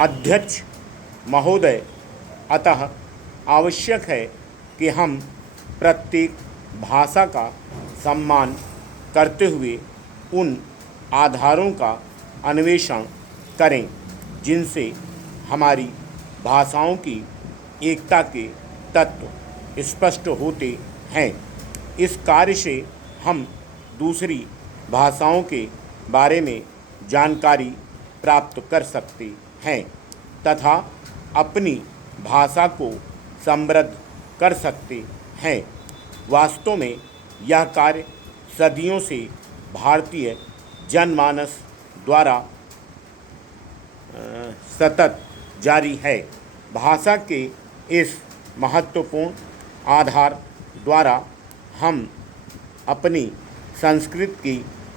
अध्यक्ष महोदय, अतः आवश्यक है कि हम प्रत्येक भाषा का सम्मान करते हुए उन आधारों का अन्वेषण करें जिनसे हमारी भाषाओं की एकता के तत्व स्पष्ट होते हैं। इस कार्य से हम दूसरी भाषाओं के बारे में जानकारी प्राप्त कर सकते हैं तथा अपनी भाषा को समृद्ध कर सकते हैं। वास्तव में यह कार्य सदियों से भारतीय जनमानस द्वारा सतत जारी है। भाषा के इस महत्वपूर्ण आधार द्वारा हम अपनी संस्कृति की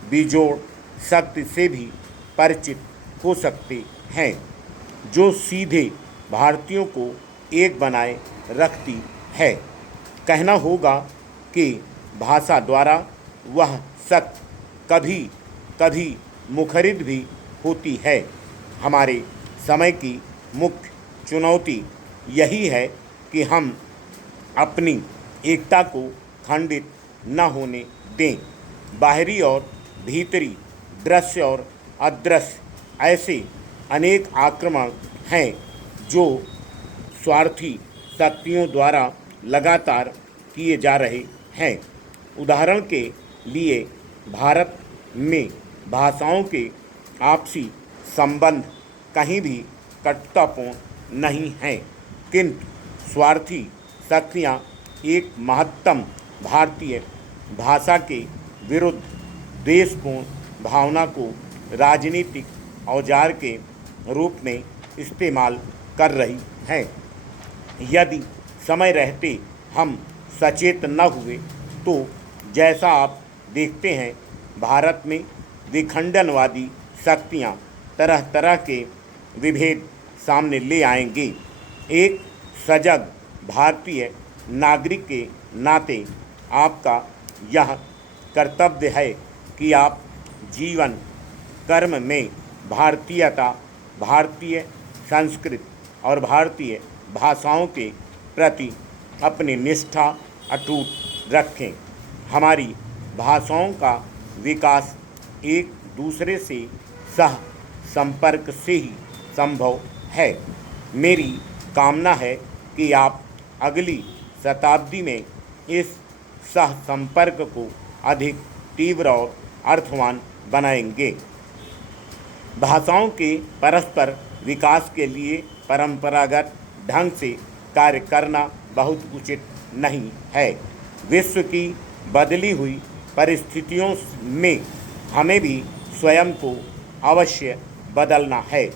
बेजोड़ शक्ति से भी परिचित हो सकते हैं जो सीधे भारतीयों को एक बनाए रखती है। कहना होगा कि भाषा द्वारा वह शक्ति कभी कभी मुखरित भी होती है। हमारे समय की मुख्य चुनौती यही है कि हम अपनी एकता को खंडित न होने दें। बाहरी और भीतरी, दृश्य और अदृश्य ऐसे अनेक आक्रमण हैं जो स्वार्थी शक्तियों द्वारा लगातार किए जा रहे हैं। उदाहरण के लिए भारत में भाषाओं के आपसी संबंध कहीं भी कटुतापूर्ण नहीं हैं, किंतु स्वार्थी शक्तियाँ एक महत्तम भारतीय भाषा के विरुद्ध द्वेषपूर्ण भावना को राजनीतिक औजार के रूप में इस्तेमाल कर रही हैं। यदि समय रहते हम सचेत न हुए तो जैसा आप देखते हैं भारत में विखंडनवादी शक्तियाँ तरह तरह के विभेद सामने ले आएंगे। एक सजग भारतीय नागरिक के नाते आपका यह कर्तव्य है कि आप जीवन कर्म में भारतीयता, भारतीय संस्कृति और भारतीय भाषाओं के प्रति अपनी निष्ठा अटूट रखें। हमारी भाषाओं का विकास एक दूसरे से सह संपर्क से ही संभव है। मेरी कामना है कि आप अगली शताब्दी में इस सह संपर्क को अधिक तीव्र और अर्थवान बनाएंगे। भाषाओं के परस्पर विकास के लिए परंपरागत ढंग से कार्य करना बहुत उचित नहीं है। विश्व की बदली हुई परिस्थितियों में हमें भी स्वयं को अवश्य बदलना है।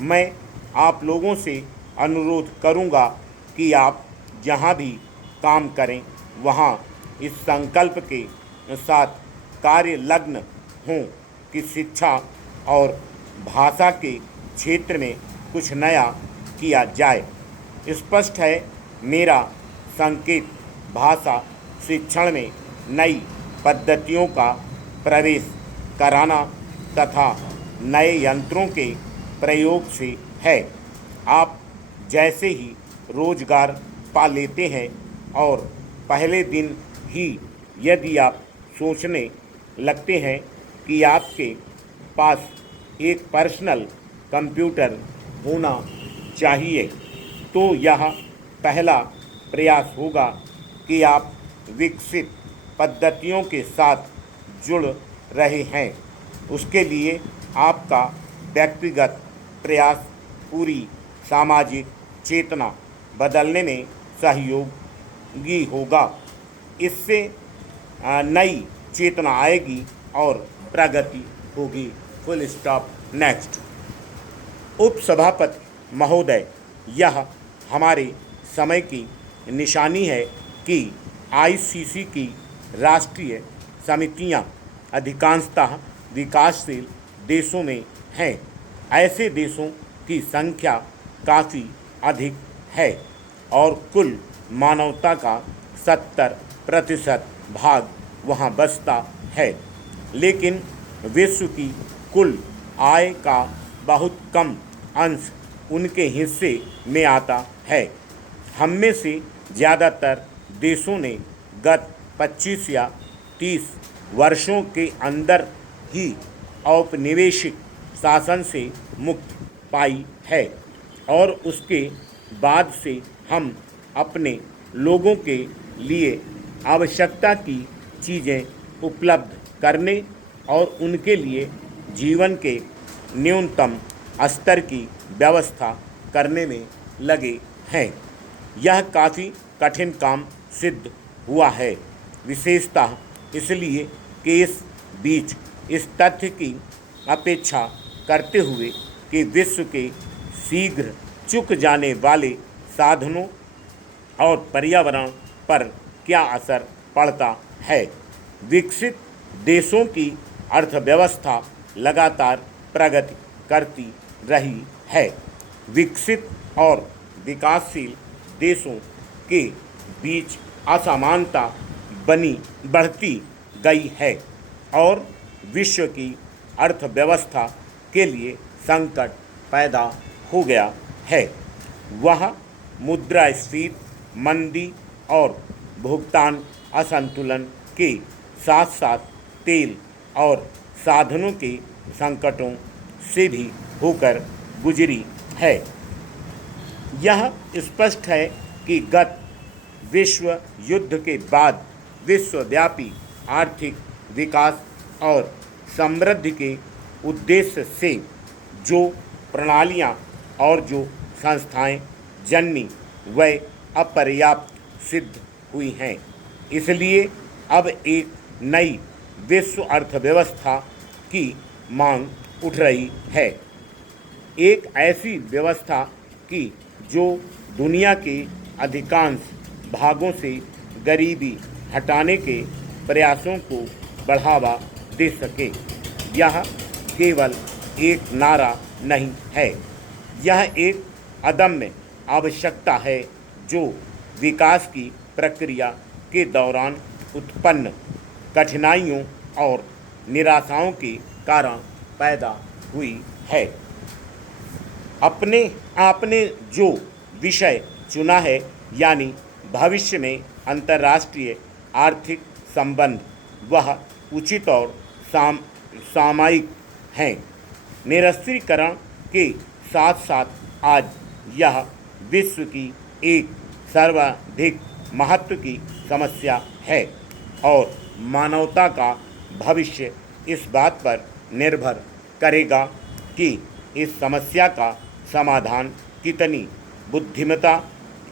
मैं आप लोगों से अनुरोध करूंगा कि आप जहां भी काम करें वहां इस संकल्प के साथ कार्य लग्न हों कि शिक्षा और भाषा के क्षेत्र में कुछ नया किया जाए। स्पष्ट है, मेरा संकेत भाषा शिक्षण में नई पद्धतियों का प्रवेश कराना तथा नए यंत्रों के प्रयोग से है। आप जैसे ही रोजगार पा लेते हैं और पहले दिन ही यदि आप सोचने लगते हैं कि आपके पास एक पर्सनल कंप्यूटर होना चाहिए, तो यह पहला प्रयास होगा कि आप विकसित पद्धतियों के साथ जुड़ रहे हैं। उसके लिए आपका व्यक्तिगत प्रयास पूरी सामाजिक चेतना बदलने में सहयोगी होगा। इससे नई चेतना आएगी और प्रगति होगी। Full stop. नेक्स्ट। उपसभापति महोदय, यह हमारे समय की निशानी है कि आईसीसी की राष्ट्रीय समितियां अधिकांशतः विकासशील देशों में हैं। ऐसे देशों की संख्या काफ़ी अधिक है और कुल मानवता का 70% भाग वहाँ बसता है, लेकिन विश्व की कुल आय का बहुत कम अंश उनके हिस्से में आता है। हम में से ज़्यादातर देशों ने गत 25 या 30 वर्षों के अंदर ही औपनिवेशिक शासन से मुक्ति पाई है और उसके बाद से हम अपने लोगों के लिए आवश्यकता की चीज़ें उपलब्ध करने और उनके लिए जीवन के न्यूनतम स्तर की व्यवस्था करने में लगे हैं। यह काफ़ी कठिन काम सिद्ध हुआ है, विशेषतः इसलिए कि इस बीच इस तथ्य की अपेक्षा करते हुए कि विश्व के शीघ्र चुक जाने वाले साधनों और पर्यावरण पर क्या असर पड़ता है। विकसित देशों की अर्थव्यवस्था लगातार प्रगति करती रही है। विकसित और विकासशील देशों के बीच असमानता बढ़ती गई है और विश्व की अर्थव्यवस्था के लिए संकट पैदा हो गया है। वह मुद्रास्फीति, मंदी और भुगतान असंतुलन के साथ साथ तेल और साधनों के संकटों से भी होकर गुजरी है। यह स्पष्ट है कि गत विश्व युद्ध के बाद विश्वव्यापी आर्थिक विकास और समृद्धि के उद्देश्य से जो प्रणालियां और जो संस्थाएं जन्मी वह अपर्याप्त सिद्ध हुई हैं। इसलिए अब एक नई विश्व अर्थव्यवस्था की मांग उठ रही है, एक ऐसी व्यवस्था की जो दुनिया के अधिकांश भागों से गरीबी हटाने के प्रयासों को बढ़ावा दे सके। यह केवल एक नारा नहीं है, यह एक अदम्य आवश्यकता है जो विकास की प्रक्रिया के दौरान उत्पन्न कठिनाइयों और निराशाओं के कारण पैदा हुई है। आपने जो विषय चुना है, यानी भविष्य में अंतर्राष्ट्रीय आर्थिक संबंध, वह उचित और सामयिक हैं। निरस्त्रीकरण के साथ साथ आज यह विश्व की एक सर्वाधिक महत्व की समस्या है और मानवता का भविष्य इस बात पर निर्भर करेगा कि इस समस्या का समाधान कितनी बुद्धिमत्ता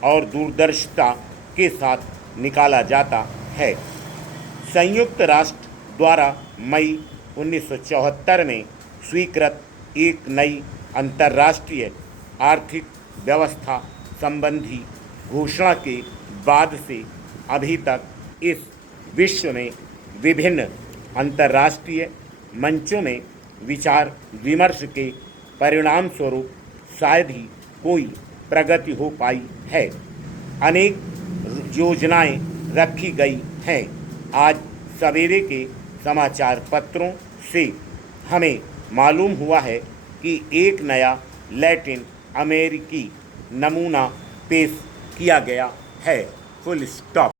और दूरदर्शिता के साथ निकाला जाता है। संयुक्त राष्ट्र द्वारा मई 1974 में स्वीकृत एक नई अंतर्राष्ट्रीय आर्थिक व्यवस्था संबंधी घोषणा के बाद से अभी तक इस विश्व में विभिन्न अंतर्राष्ट्रीय मंचों में विचार विमर्श के परिणाम स्वरूप शायद ही कोई प्रगति हो पाई है। अनेक योजनाएं रखी गई हैं। आज सवेरे के समाचार पत्रों से हमें मालूम हुआ है कि एक नया लैटिन अमेरिकी नमूना पेश किया गया है। Full stop.